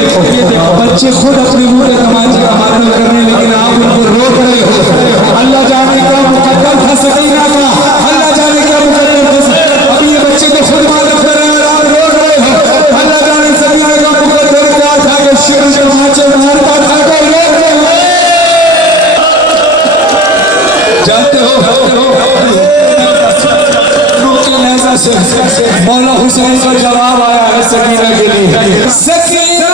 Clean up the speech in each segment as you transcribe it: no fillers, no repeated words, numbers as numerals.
देखो बच्चे खुद अपने मुंह पे तमाचे का मातम करने, लेकिन आप उनको रोक रहे हो। अल्लाह जाने क्या मुकद्दर था सकीना का, अल्लाह जाने क्या मुकद्दर था। अभी ये बच्चे तो खुद मातम कर रहे हैं, आप रोक रहे हो। अल्लाह जाने सकीना का मुकद्दर क्या था कि शेर तमाचे मारता था, रोक रहे हो। जानते हो मौला हुसैन का जवाब आया है सकीना के लिए। सकीना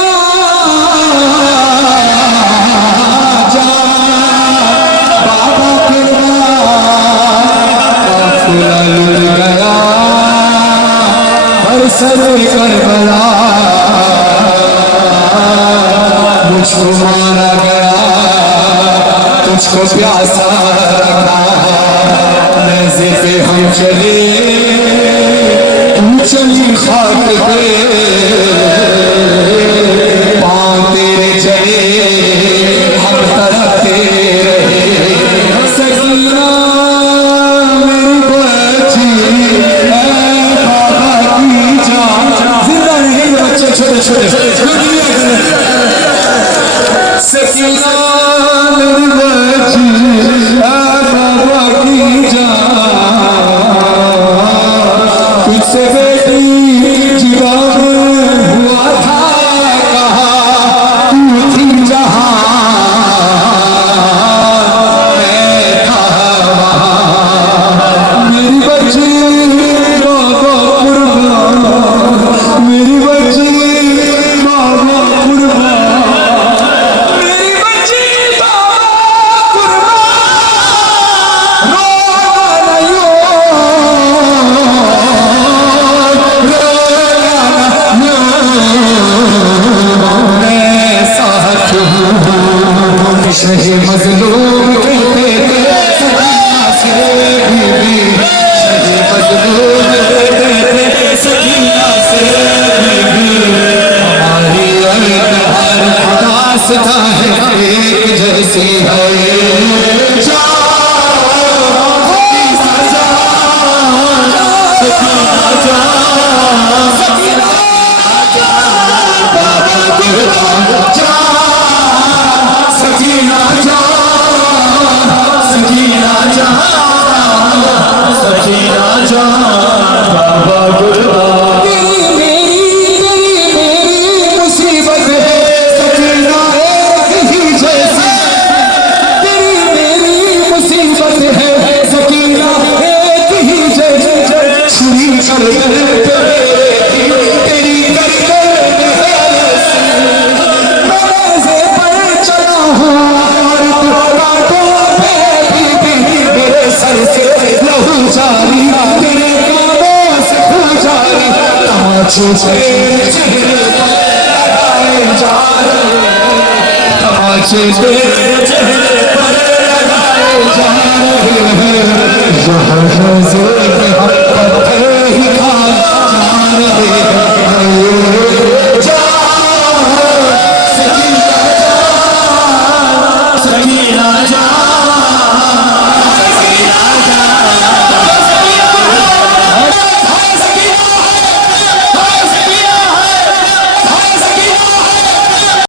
जा बाबा काफिला लुट गया हर सर करबला, मुझको मारा गया तुझको प्यासा रखा, नेज़े पे हम चले चली खाक पे, पाँव तेरे चले हम तड़पते रहे। सकीना मेरी बच्ची ऐ बाबा की जान, जिंदा नहीं बच्चे छोटे छोटे। सकीना मेरी बच्ची ऐ बाबा की जान, तुझसे बेटी जीवन हुआ था कहा, तू थी जहां मैं था वहां। मेरी बच्ची बाबा कुर्बान, मेरी बच्ची बाबा कुर्बान, मेरी बच्ची बाबा कुर्बान। शहे मजलूम कहते थे सकीना से भी, शहे मजलूम कहते थे सकीना से भी। हमारी हर दास्तां है एक जैसी है, तमाचे तेरे चेहरे पर लगाए जा रहे हैं।